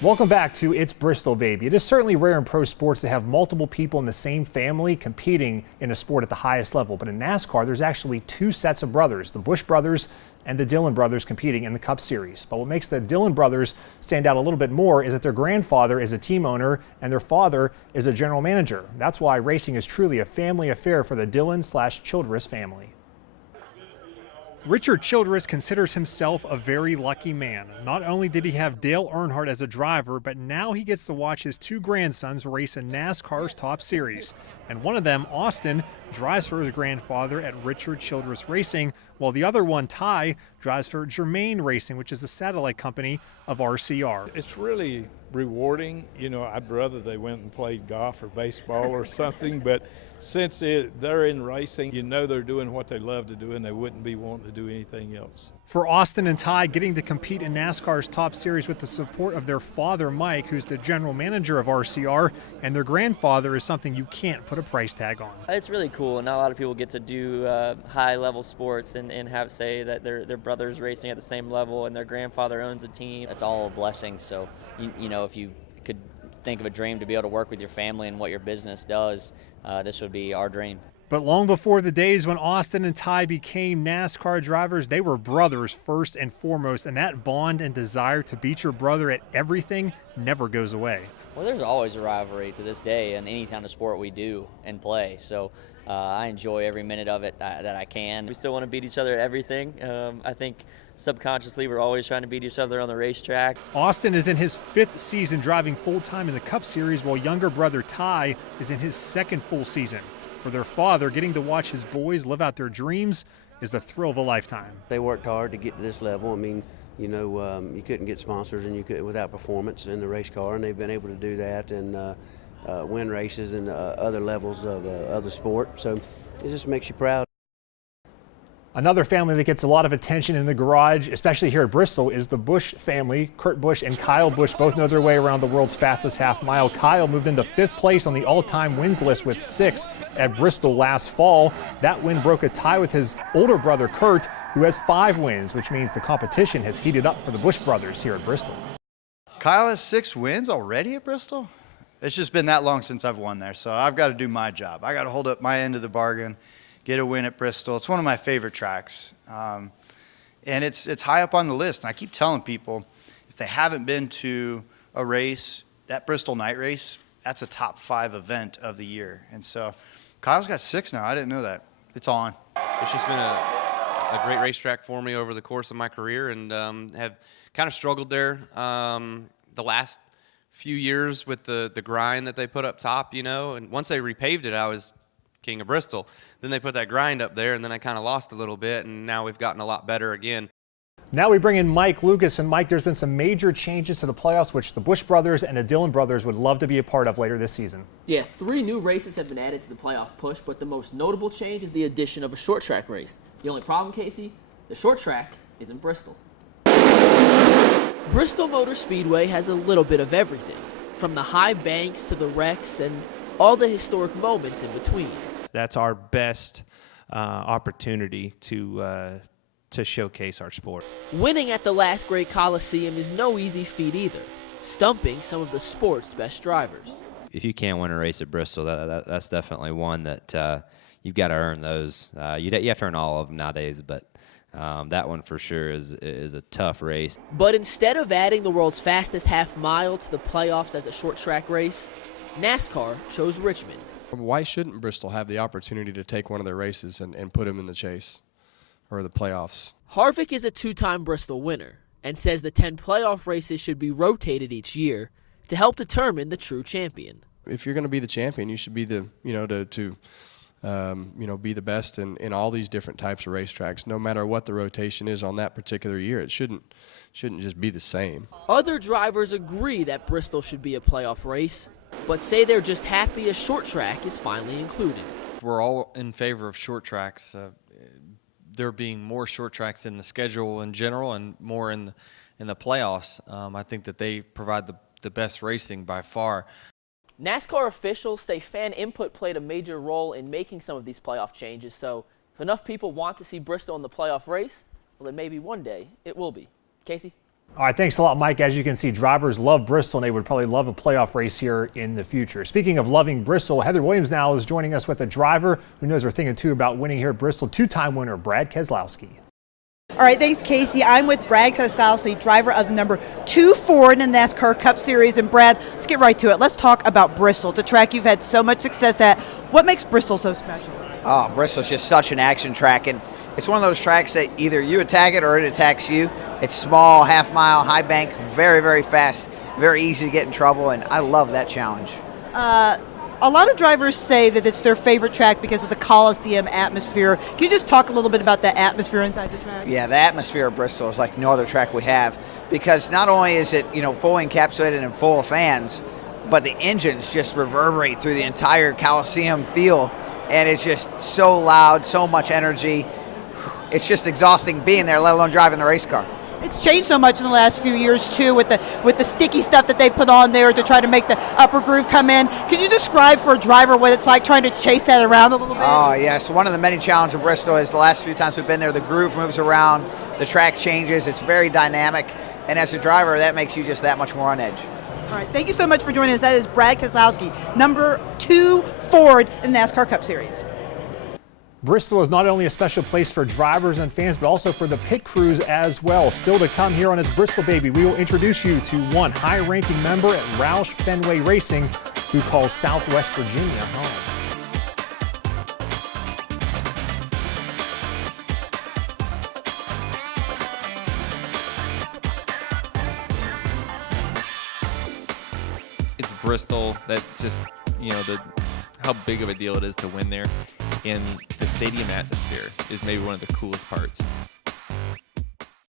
Welcome back to It's Bristol, baby. It is certainly rare in pro sports to have multiple people in the same family competing in a sport at the highest level. But in NASCAR, there's actually two sets of brothers, the Busch brothers and the Dillon brothers, competing in the Cup Series. But what makes the Dillon brothers stand out a little bit more is that their grandfather is a team owner and their father is a general manager. That's why racing is truly a family affair for the Dillon/Childress family. Richard Childress considers himself a very lucky man. Not only did he have Dale Earnhardt as a driver, but now he gets to watch his two grandsons race in NASCAR's top series. And one of them, Austin, drives for his grandfather at Richard Childress Racing, while the other one, Ty, drives for Germain Racing, which is a satellite company of RCR. It's really rewarding. You know, I'd rather they went and played golf or baseball or something, but since they're in racing, you know they're doing what they love to do and they wouldn't be wanting to do anything else. For Austin and Ty, getting to compete in NASCAR's top series with the support of their father, Mike, who's the general manager of RCR, and their grandfather is something you can't put a price tag on. It's really cool. Not a lot of people get to do high-level sports and have say that their brother's racing at the same level and their grandfather owns a team. It's all a blessing. So, you know, if you could think of a dream to be able to work with your family and what your business does, this would be our dream. But long before the days when Austin and Ty became NASCAR drivers, they were brothers first and foremost, and that bond and desire to beat your brother at everything never goes away. Well, there's always a rivalry to this day in any kind of sport we do and play, so I enjoy every minute of it that I can. We still want to beat each other at everything. I think subconsciously we're always trying to beat each other on the racetrack. Austin is in his 5th season driving full-time in the Cup Series, while younger brother Ty is in his 2nd full season. For their father, getting to watch his boys live out their dreams is the thrill of a lifetime. They worked hard to get to this level. I mean, you know, you couldn't get sponsors and you could without performance in the race car, and they've been able to do that and win races and other levels of the sport. So it just makes you proud. Another family that gets a lot of attention in the garage, especially here at Bristol, is the Busch family. Kurt Busch and Kyle Busch both know their way around the world's fastest half mile. Kyle moved into 5th place on the all-time wins list with 6 at Bristol last fall. That win broke a tie with his older brother Kurt, who has 5 wins, which means the competition has heated up for the Busch brothers here at Bristol. Kyle has 6 wins already at Bristol? It's just been that long since I've won there, so I've got to do my job. I got to hold up my end of the bargain, get a win at Bristol. It's one of my favorite tracks, and it's high up on the list. And I keep telling people, if they haven't been to a race, that Bristol night race, that's a top 5 event of the year. And so Kyle's got 6 now. I didn't know that. It's on. It's just been a great racetrack for me over the course of my career, and have kind of struggled there the last few years with the grind that they put up top, you know. And once they repaved it, I was king of Bristol. Then they put that grind up there, and then I kind of lost a little bit, and now we've gotten a lot better again. Now we bring in Mike Lucas. And Mike, there's been some major changes to the playoffs, which the Busch brothers and the Dillon brothers would love to be a part of later this season. Yeah, 3 new races have been added to the playoff push, but the most notable change is the addition of a short track race. The only problem, Casey, the short track is in Bristol. Bristol Motor Speedway has a little bit of everything, from the high banks to the wrecks and all the historic moments in between. That's our best opportunity to showcase our sport. Winning at the last great Coliseum is no easy feat either, stumping some of the sport's best drivers. If you can't win a race at Bristol, that's definitely one that you've got to earn those. You have to earn all of them nowadays, but that one for sure is a tough race. But instead of adding the world's fastest half mile to the playoffs as a short track race, NASCAR chose Richmond. Why shouldn't Bristol have the opportunity to take one of their races and put them in the chase or the playoffs? Harvick is a 2-time Bristol winner and says the 10 playoff races should be rotated each year to help determine the true champion. If you're going to be the champion, you should be the, be the best in all these different types of racetracks, no matter what the rotation is on that particular year. It shouldn't just be the same. Other drivers agree that Bristol should be a playoff race, but say they're just happy a short track is finally included. We're all in favor of short tracks. There being more short tracks in the schedule in general and more in the playoffs. I think that they provide the best racing by far. NASCAR officials say fan input played a major role in making some of these playoff changes, so if enough people want to see Bristol in the playoff race, well, then maybe one day it will be. Casey? All right, thanks a lot, Mike. As you can see, drivers love Bristol, and they would probably love a playoff race here in the future. Speaking of loving Bristol, Heather Williams now is joining us with a driver who knows her thing or two about winning here at Bristol, two-time winner Brad Keselowski. All right, thanks, Casey. I'm with Brad Keselowski, driver of the number 2 Ford in the NASCAR Cup Series. And Brad, let's get right to it. Let's talk about Bristol, the track you've had so much success at. What makes Bristol so special? Oh, Bristol's just such an action track, and it's one of those tracks that either you attack it or it attacks you. It's small, half-mile, high bank, very, very fast, very easy to get in trouble, and I love that challenge. A lot of drivers say that it's their favorite track because of the Coliseum atmosphere. Can you just talk a little bit about the atmosphere inside the track? Yeah, the atmosphere of Bristol is like no other track we have, because not only is it, fully encapsulated and full of fans, but the engines just reverberate through the entire Coliseum feel, and it's just so loud, so much energy. It's just exhausting being there, let alone driving the race car. It's changed so much in the last few years too, with the sticky stuff that they put on there to try to make the upper groove come in. Can you describe for a driver what it's like trying to chase that around a little bit? Oh yes, one of the many challenges of Bristol is the last few times we've been there, the groove moves around, the track changes, it's very dynamic, and as a driver that makes you just that much more on edge. All right, thank you so much for joining us. That is Brad Keselowski, number 2 Ford in the NASCAR Cup Series. Bristol is not only a special place for drivers and fans, but also for the pit crews as well. Still to come here on It's Bristol Baby, we will introduce you to one high-ranking member at Roush Fenway Racing who calls Southwest Virginia home. It's Bristol. That just, how big of a deal it is to win there. And the stadium atmosphere is maybe one of the coolest parts.